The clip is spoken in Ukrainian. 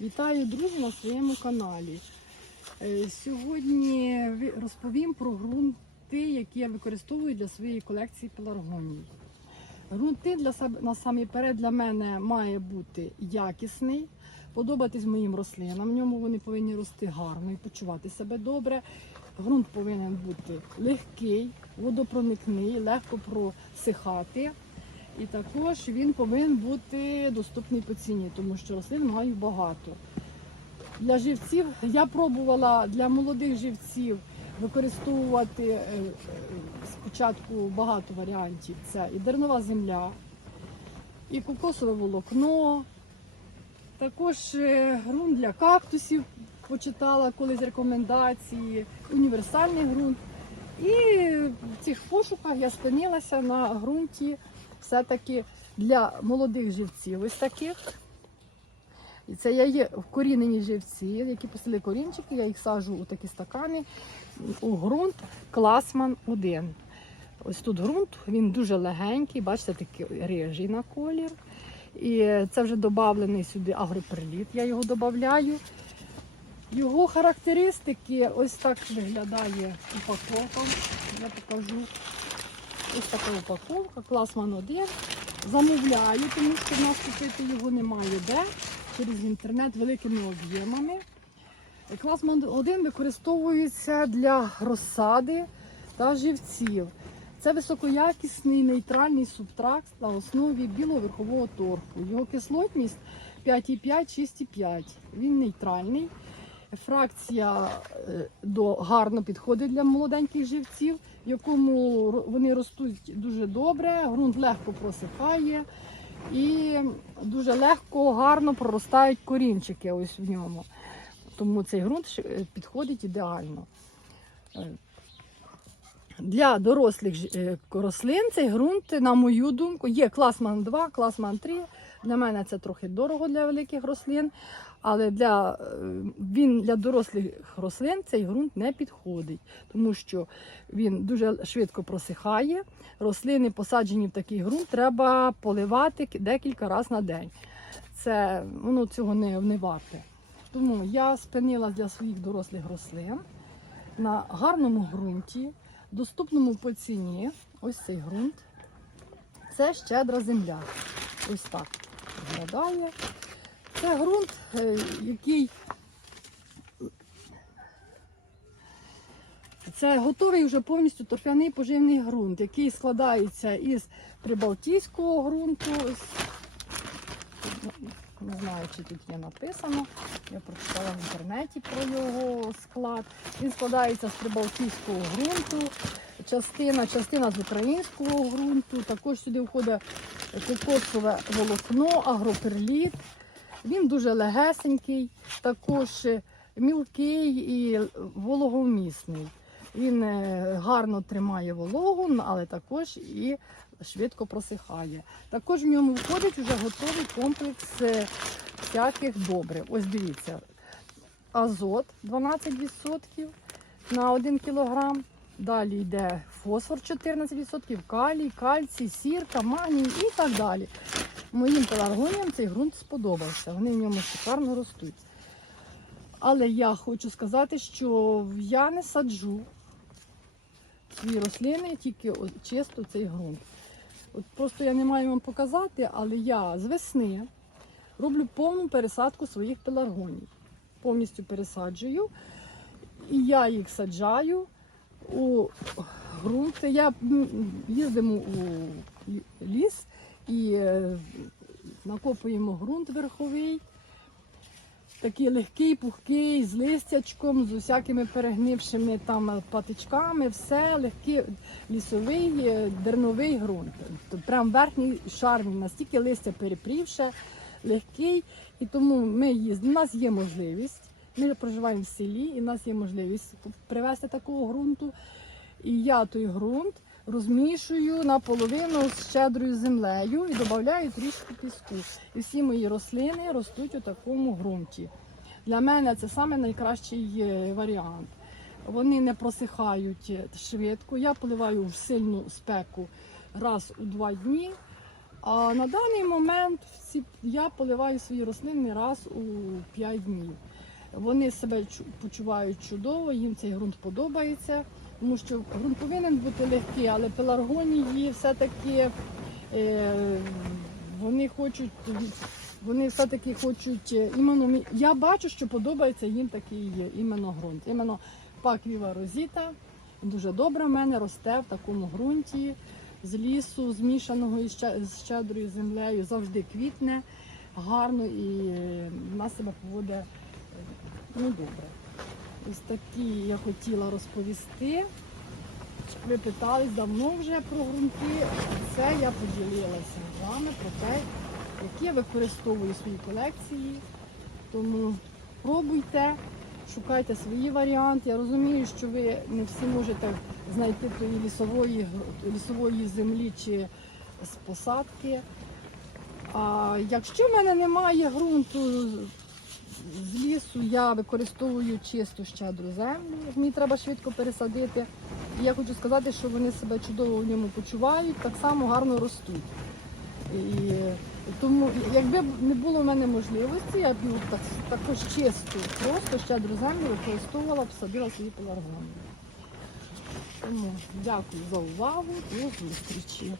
Вітаю, друзі, на своєму каналі. Е, Сьогодні розповім про ґрунти, які я використовую для своєї колекції пеларгоній. Ґрунти для себе насамперед для мене має бути якісний, подобатись моїм рослинам. В ньому вони повинні рости гарно і почувати себе добре. Ґрунт повинен бути легкий, водопроникний, легко просихати. І також він повинен бути доступний по ціні, тому що рослин маю багато. Для живців я пробувала для молодих живців використовувати е, е, спочатку багато варіантів. Це і дернова земля, і кокосове волокно, також е, ґрунт для кактусів. Почитала колись рекомендації, універсальний ґрунт. І в цих пошуках я спинилася на ґрунті все-таки для молодих живців. Ось таких. І це я є вкорінені живці, які посили корінчики, я їх саджу у такі стакани у ґрунт Класман 1. Ось тут ґрунт, він дуже легенький, бачите, такий рижий на колір. І це вже додавлений сюди агроперліт, я його додаю. Його характеристики ось так виглядає упаковка. Я покажу. Ось така упаковка, Класман 1. Замовляю, тому що в нас купити його немає де. Через інтернет великими об'ємами. Класман 1 використовується для розсади та живців. Це високоякісний нейтральний субтракт на основі білого верхового торфу. Його кислотність 5,5, 6,5. Він нейтральний. Фракція е, до, гарно підходить для молоденьких живців, в якому вони ростуть дуже добре, ґрунт легко просихає і дуже легко, гарно проростають корінчики ось в ньому. Тому цей ґрунт е, підходить ідеально. Е, Для дорослих рослин цей ґрунт, на мою думку, є класман 2, класман 3. Для мене це трохи дорого для великих рослин, але для, е, він для дорослих рослин цей ґрунт не підходить, тому що він дуже швидко просихає. Рослини, посаджені в такий ґрунт, треба поливати декілька разів на день. Це воно цього не, не варте. Тому я спинила для своїх дорослих рослин на гарному ґрунті, доступному по ціні. Ось цей ґрунт. Це щедра земля. Ось так виглядає. Це ґрунт, е, який це готовий вже повністю торфяний поживний ґрунт, який складається із прибалтійського ґрунту. Не знаю, чи тут є написано. Я прочитала в інтернеті про його склад. Він складається з прибалтійського ґрунту, частина, частина з українського ґрунту. Також сюди входить кокосове волокно, агроперліт. Він дуже легесенький, також мілкий і вологомісний. Він е, гарно тримає вологу, але також і швидко просихає. Також в ньому входить вже готовий комплекс е, всяких добрив. Ось дивіться, азот 12% на 1 кг. Далі йде фосфор 14%, калій, кальцій, сірка, магній і так далі. Моїм пеларгоніям цей ґрунт сподобався. Вони в ньому шикарно ростуть. Але я хочу сказати, що я не саджу свої рослини, тільки чисто цей ґрунт. От просто я не маю вам показати, але я з весни роблю повну пересадку своїх пеларгоній. Повністю пересаджую. І я їх саджаю у ґрунт. Я їздимо у ліс і е, накопуємо ґрунт верховий. Такий легкий, пухкий, з листячком, з усякими перегнившими там патичками, все легкий лісовий, е, дерновий ґрунт. Тобто прям верхній шар настільки листя перепрівше, легкий. І тому ми їздимо. У нас є можливість. Ми проживаємо в селі, і в нас є можливість привезти такого ґрунту. І я той ґрунт розмішую наполовину з щедрою землею і додаю трішки піску. І всі мої рослини ростуть у такому ґрунті. Для мене це саме найкращий е, варіант. Вони не просихають швидко. Я поливаю в сильну спеку раз у два дні. А на даний момент я поливаю свої рослини раз у 5 днів. Вони себе почувають чудово, їм цей ґрунт подобається, тому що ґрунт повинен бути легкий, але пеларгонії все-таки е, вони хочуть, вони все-таки хочуть е, іменно, я бачу, що подобається їм такий іменно ґрунт. Іменно паквіва розіта дуже добре в мене росте в такому ґрунті з лісу, змішаного із щедрою землею, завжди квітне гарно і е, вона себе поводить ну, добре. Ось такі я хотіла розповісти. Ви питались давно вже про ґрунти. Це я поділилася з вами про те, які я використовую в своїй колекції. Тому пробуйте, шукайте свої варіанти. Я розумію, що ви не всі можете знайти тої лісової, лісової землі чи з посадки. А якщо в мене немає ґрунту з лісу, я використовую чисту щедру землю. Мені треба швидко пересадити. І я хочу сказати, що вони себе чудово в ньому почувають, так само гарно ростуть. І тому, якби не було в мене можливості, я б так, також чисту, просто щедру землю використовувала б, садила свої пеларгони. Тому дякую за увагу, до зустрічі.